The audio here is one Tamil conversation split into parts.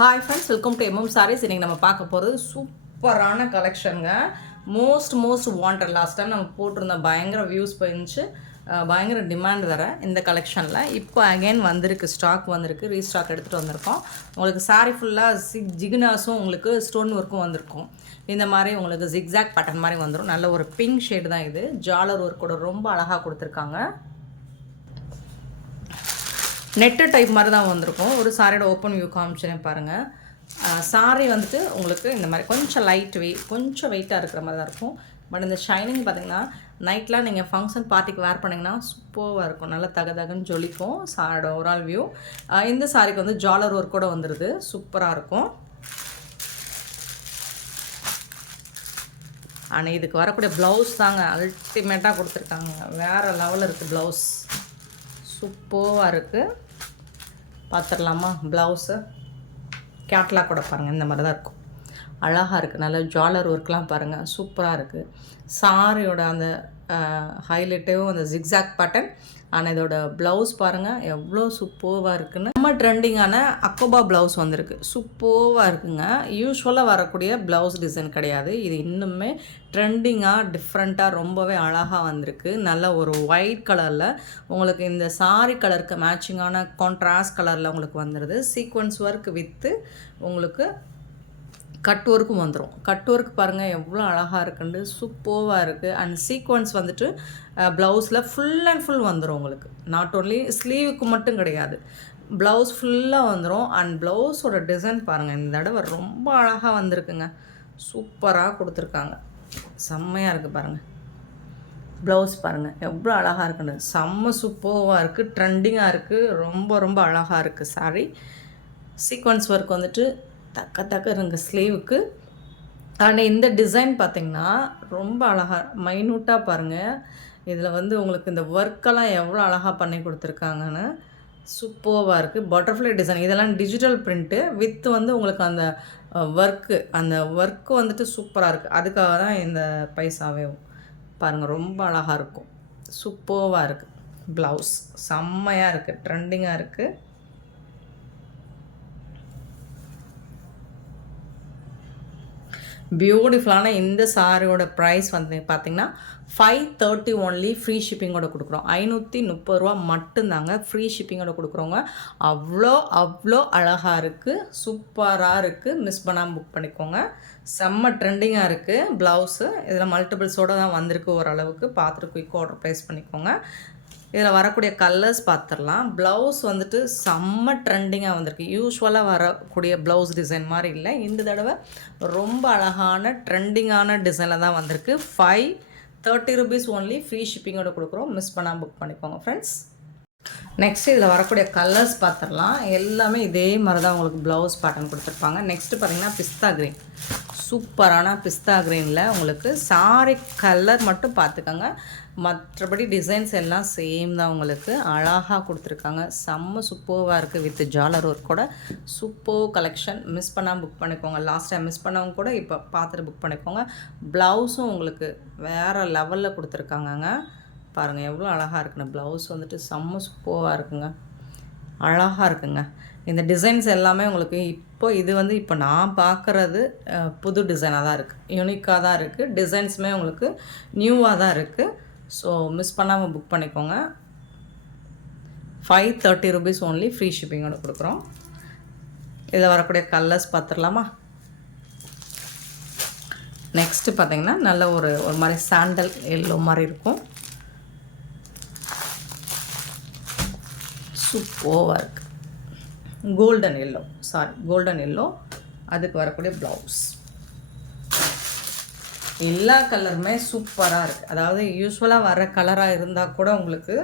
Hi friends, welcome to MM sarees. இன்றைக்கி நம்ம பார்க்க போகிறது சூப்பரான கலெக்ஷனுங்க. Most wanted. லாஸ்ட் டைம் நம்ம போட்டிருந்த பயங்கர வியூஸ் போயிருந்துச்சு, பயங்கர டிமாண்ட் வேறு இந்த கலெக்ஷனில். இப்போ அகைன் வந்திருக்கு, ஸ்டாக் வந்திருக்கு, ரீஸ்டாக் எடுத்துகிட்டு வந்திருக்கோம். உங்களுக்கு சாரீ ஃபுல்லாக ஜிகினாஸும் உங்களுக்கு ஸ்டோன் ஒர்க்கும் வந்திருக்கும். இந்த மாதிரி உங்களுக்கு ஜிக்ஸாக் பேட்டர்ன் மாதிரி வந்துடும். நல்ல ஒரு பிங்க் ஷேடு தான் இது. ஜாலர் ஒர்க்கோட ரொம்ப அழகாக கொடுத்துருக்காங்க. நெட்டு டைப் மாதிரி தான் வந்திருக்கும். ஒரு சாரியோட ஓப்பன் வியூ காமிச்சேன் பாருங்கள். சாரி வந்துட்டு உங்களுக்கு இந்த மாதிரி கொஞ்சம் கொஞ்சம் வெயிட்டாக இருக்கிற மாதிரி தான் இருக்கும். பட் இந்த ஷைனிங் பார்த்திங்கன்னா நைட்லாம் நீங்கள் ஃபங்க்ஷன் பார்ட்டிக்கு வேர் பண்ணிங்கன்னா சூப்பராக இருக்கும். நல்லா தகன்னு ஜொலிக்கும் சாரியோட ஓவரால் வியூ. இந்த சாரிக்கு வந்து ஜாலர் ஒர்க் கூட வந்துடுது, சூப்பராக இருக்கும். ஆனால் இதுக்கு வரக்கூடிய ப்ளவுஸ் தாங்க அல்டிமேட்டாக கொடுத்துருக்காங்க. வேறு லெவலில் இருக்குது ப்ளவுஸ், சூப்பராக இருக்குது. பார்த்துடலாமா? ப்ளவுஸு கேட்லாக் கூட பாருங்கள், இந்த மாதிரி தான் இருக்கும். அழகாக இருக்குது. நல்ல ஜுவல்லர் ஒர்க்லாம் பாருங்கள், சூப்பராக இருக்குது. சாரியோட அந்த ஹைலைட்டும் அந்த ஜிக்ஸாக் பேட்டர்ன். ஆனால் இதோட ப்ளவுஸ் பாருங்கள் எவ்வளோ சூப்பராக இருக்குன்னு. நம்ம ட்ரெண்டிங்கான அக்கோபா ப்ளவுஸ் வந்திருக்கு, சூப்பராக இருக்குங்க. யூஸ்வலாக வரக்கூடிய ப்ளவுஸ் டிசைன் கிடையாது இது. இன்னுமே ட்ரெண்டிங்காக டிஃப்ரெண்ட்டாக ரொம்பவே அழகாக வந்திருக்கு. நல்ல ஒரு ஒயிட் கலரில் உங்களுக்கு இந்த சாரி கலருக்கு மேட்சிங்கான கான்ட்ராஸ்ட் கலரில் உங்களுக்கு வந்துடுது. சீக்வன்ஸ் ஒர்க் வித்து உங்களுக்கு கட் ஒர்க்கும் வந்துடும். கட் ஒர்க் பாருங்கள் எவ்வளோ அழகாக இருக்குன்னு, சூப்பராக இருக்குது. அண்ட் சீக்வன்ஸ் வந்துட்டு ப்ளவுஸில் ஃபுல் அண்ட் ஃபுல் வந்துடும் உங்களுக்கு. நாட் ஓன்லி ஸ்லீவுக்கு மட்டும் கிடையாது, ப்ளவுஸ் ஃபுல்லாக வந்துடும். அண்ட் ப்ளவுஸோட டிசைன் பாருங்கள் இந்த தடவை ரொம்ப அழகாக வந்திருக்குங்க, சூப்பராக கொடுத்துருக்காங்க. செம்மையாக இருக்குது பாருங்கள். ப்ளவுஸ் பாருங்கள் எவ்வளோ அழகாக இருக்குன்னு, செம்ம சூப்பராக இருக்குது, ட்ரெண்டிங்காக இருக்குது, ரொம்ப அழகாக இருக்குது சாரி. சீக்வன்ஸ் ஒர்க் வந்துட்டு தக்க இருங்க ஸ்லீவுக்கு. ஆனால் இந்த டிசைன் பார்த்திங்கன்னா ரொம்ப அழகாக மைனூட்டாக பாருங்கள். இதில் வந்து உங்களுக்கு இந்த ஒர்க்கெல்லாம் எவ்வளோ அழகாக பண்ணி கொடுத்துருக்காங்கன்னு, சூப்பராக இருக்குது. பட்டர்ஃப்ளை டிசைன் இதெல்லாம் டிஜிட்டல் பிரிண்ட்டு வித் வந்து உங்களுக்கு அந்த ஒர்க்கு வந்துட்டு சூப்பராக இருக்குது. அதுக்காக தான் இந்த பைசாவே பாருங்கள், ரொம்ப அழகாக இருக்கும், சூப்பராக இருக்குது. ப்ளவுஸ் செம்மையாக இருக்குது, ட்ரெண்டிங்காக இருக்குது. பியூட்டிஃபுல்லான இந்த சாரியோட ப்ரைஸ் வந்து பார்த்திங்கன்னா 530 ஒன்லி. ஃப்ரீ ஷிப்பிங்கோட கொடுக்குறோம். 530 ரூபா மட்டும்தாங்க ஃப்ரீ ஷிப்பிங்கோட கொடுக்குறோங்க. அவ்வளோ அழகாக இருக்குது, சூப்பராக இருக்குது. மிஸ் பண்ணாமல் புக் பண்ணிக்கோங்க. செம்ம ட்ரெண்டிங்காக இருக்குது ப்ளவுஸு. இதில் மல்டிபிள்ஸோடு தான் வந்திருக்கு. ஓரளவுக்கு பார்த்துட்டு குயிக் ஆர்டர் ப்ளேஸ் பண்ணிக்கோங்க. இதில் வரக்கூடிய கலர்ஸ் பார்த்துடலாம். ப்ளவுஸ் வந்துட்டு செம்ம ட்ரெண்டிங்காக வந்திருக்கு. யூஸ்வலாக வரக்கூடிய ப்ளவுஸ் டிசைன் மாதிரி இல்லை, இந்த தடவை ரொம்ப அழகான ட்ரெண்டிங்கான டிசைனில் தான் வந்திருக்கு. 530 ருபீஸ் ஒன்லி. ஃப்ரீ ஷிப்பிங்கோட கொடுக்குறோம். மிஸ் பண்ணாமல் புக் பண்ணிக்கோங்க ஃப்ரெண்ட்ஸ். நெக்ஸ்ட் இதில் வரக்கூடிய கலர்ஸ் பார்த்துடலாம். எல்லாமே இதே மாதிரி தான் உங்களுக்கு ப்ளவுஸ் பேட்டர்ன் கொடுத்துருப்பாங்க. நெக்ஸ்ட்டு பார்த்திங்கன்னா பிஸ்தா க்ரீன், சூப்பரான பிஸ்தா க்ரீனில் உங்களுக்கு சாரி கலர் மட்டும் பார்த்துக்கோங்க, மற்றபடி டிசைன்ஸ் எல்லாம் சேம் தான். உங்களுக்கு அழகாக கொடுத்துருக்காங்க, செம்ம சூப்பராக இருக்குது. வித் ஜாலர் ஒர்க்கோட சூப்பர் கலெக்ஷன். மிஸ் பண்ணாமல் புக் பண்ணிக்கோங்க. லாஸ்ட் டைம் மிஸ் பண்ணவங்க கூட இப்போ பார்த்துட்டு புக் பண்ணிக்கோங்க. ப்ளவுஸும் உங்களுக்கு வேறு லெவலில் கொடுத்துருக்காங்கங்க. பாருங்கள் எவ்வளோ அழகாக இருக்குன்னு. ப்ளவுஸ் வந்துட்டு செம்ம சூப்பராக இருக்குங்க, அழகாக இருக்குங்க. இந்த டிசைன்ஸ் எல்லாமே உங்களுக்கு இப்போ நான் பார்க்குறது புது டிசைனாக தான் இருக்குது, யூனிக்காக தான் இருக்குது. டிசைன்ஸுமே உங்களுக்கு நியூவாக தான் இருக்குது. ஸோ மிஸ் பண்ணாமல் புக் பண்ணிக்கோங்க. 530 ருபீஸ் ஓன்லி. ஃப்ரீ ஷிப்பிங்கோட கொடுக்குறோம். இதில் வரக்கூடிய கலர்ஸ் பார்த்துடலாமா? நெக்ஸ்ட்டு பார்த்திங்கன்னா நல்ல ஒரு மாதிரி சாண்டல் எல்லோ மாதிரி இருக்கும், சூப்பராக இருக்குது. கோல்டன் எல்லோ அதுக்கு வரக்கூடிய ப்ளவுஸ். எல்லா கலருமே சூப்பராக இருக்குது. அதாவது யூஸ்வலாக வர கலராக இருந்தால் கூட உங்களுக்கு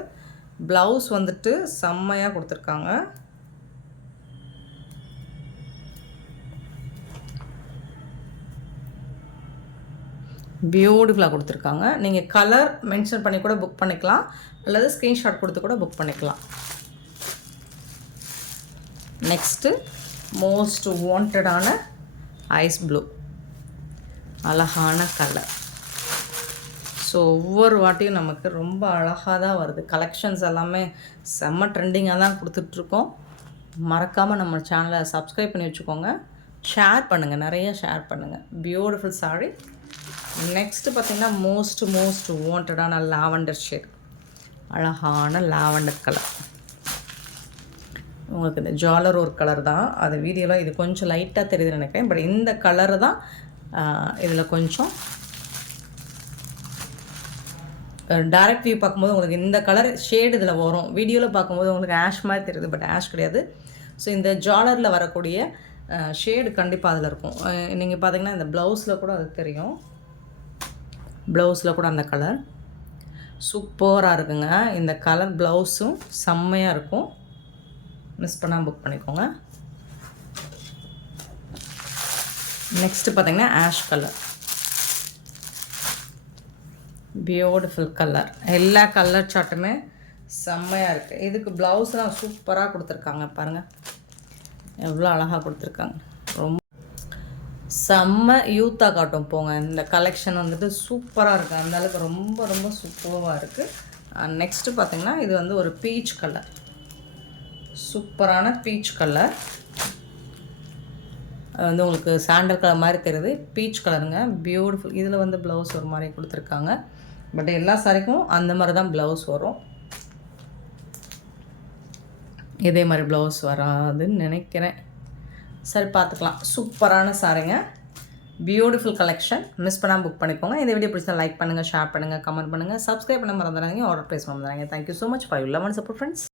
ப்ளவுஸ் வந்துட்டு செம்மையாக கொடுத்துருக்காங்க. பியூட்டிஃபுல்லாக கொடுத்துருக்காங்க. நீங்கள் கலர் மென்ஷன் பண்ணி கூட புக் பண்ணிக்கலாம், அல்லது ஸ்க்ரீன்ஷாட் கொடுத்து கூட புக் பண்ணிக்கலாம். நெக்ஸ்ட்டு மோஸ்ட் வாண்டடான ஐஸ் ப்ளூ, அழகான கலர். ஸோ ஒவ்வொரு வாட்டியும் நமக்கு ரொம்ப அழகாக தான் வருது. கலெக்ஷன்ஸ் எல்லாமே செம்ம ட்ரெண்டிங்காக தான் கொடுத்துட்ருக்கோம். மறக்காமல் நம்ம சேனலை சப்ஸ்கிரைப் பண்ணி வச்சுக்கோங்க. ஷேர் பண்ணுங்கள், நிறைய ஷேர் பண்ணுங்கள். பியூட்டிஃபுல் சாரீ. நெக்ஸ்ட்டு பார்த்திங்கன்னா மோஸ்ட் வாண்டடான லாவெண்டர் ஷேட். அழகான லாவெண்டர் கலர். உங்களுக்கு இந்த ஜாலர் ஒரு கலர் தான், அது வீடியோவில் இது கொஞ்சம் லைட்டாக தெரியுதுன்னு நினைக்கிறேன். பட் இந்த கலரு தான் இதில் கொஞ்சம் டைரக்ட் வியூ பார்க்கும்போது உங்களுக்கு இந்த கலர் ஷேடு இதில் வரும். வீடியோவில் பார்க்கும்போது உங்களுக்கு ஆஷ் மாதிரி தெரியுது, பட் ஆஷ் கிடையாது. ஸோ இந்த ஜாலரில் வரக்கூடிய ஷேடு கண்டிப்பாக அதில் இருக்கும். நீங்கள் பார்த்தீங்கன்னா இந்த ப்ளவுஸில் கூட அது தெரியும். ப்ளவுஸில் கூட அந்த கலர் சூப்பராக இருக்குங்க. இந்த கலர் ப்ளவுஸும் செம்மையாக இருக்கும். மிஸ் பண்ணால் புக் பண்ணிக்கோங்க. நெக்ஸ்ட்டு பார்த்தீங்கன்னா ஆஷ் கலர். Beautiful colour. எல்லா கலர் சார்ட்டுமே செம்மையாக இருக்குது. இதுக்கு ப்ளவுஸ்லாம் சூப்பராக கொடுத்துருக்காங்க. பாருங்கள் எவ்வளோ அழகாக கொடுத்துருக்காங்க. ரொம்ப செம்ம யூத்தாக காட்டும் போங்க. இந்த கலெக்ஷன் வந்துட்டு சூப்பராக இருக்குது. அந்தளவுக்கு ரொம்ப சூப்பராக இருக்குது. நெக்ஸ்ட்டு பார்த்திங்கன்னா இது வந்து ஒரு பீச் கலர். சூப்பரான பீச் கலர். அது வந்து உங்களுக்கு சாண்டல் கலர் மாதிரி தெரியுது. பீச் கலருங்க, பியூட்டிஃபுல். இதில் வந்து ப்ளவுஸ் ஒரு மாதிரி கொடுத்துருக்காங்க. பட் எல்லா சாரிக்கும் அந்த மாதிரி தான் ப்ளவுஸ் வரும். இதே மாதிரி ப்ளவுஸ் வராதுன்னு நினைக்கிறேன். சரி பார்த்துக்கலாம். சூப்பரான சாரிங்க, பியூட்டிஃபுல் கலெக்ஷன். மிஸ் பண்ணாமல் புக் பண்ணிக்கோங்க. இந்த வீடியோ பிடிச்சா லைக் பண்ணுங்கள், ஷேர் பண்ணுங்கள், கமெண்ட் பண்ணுங்கள், சப்ஸ்கிரைப் பண்ண மறந்துடாதீங்க, ஆர்டர் ப்ளேஸ் பண்ண மறந்துடாதீங்க. Thank you so much for your love and support friends.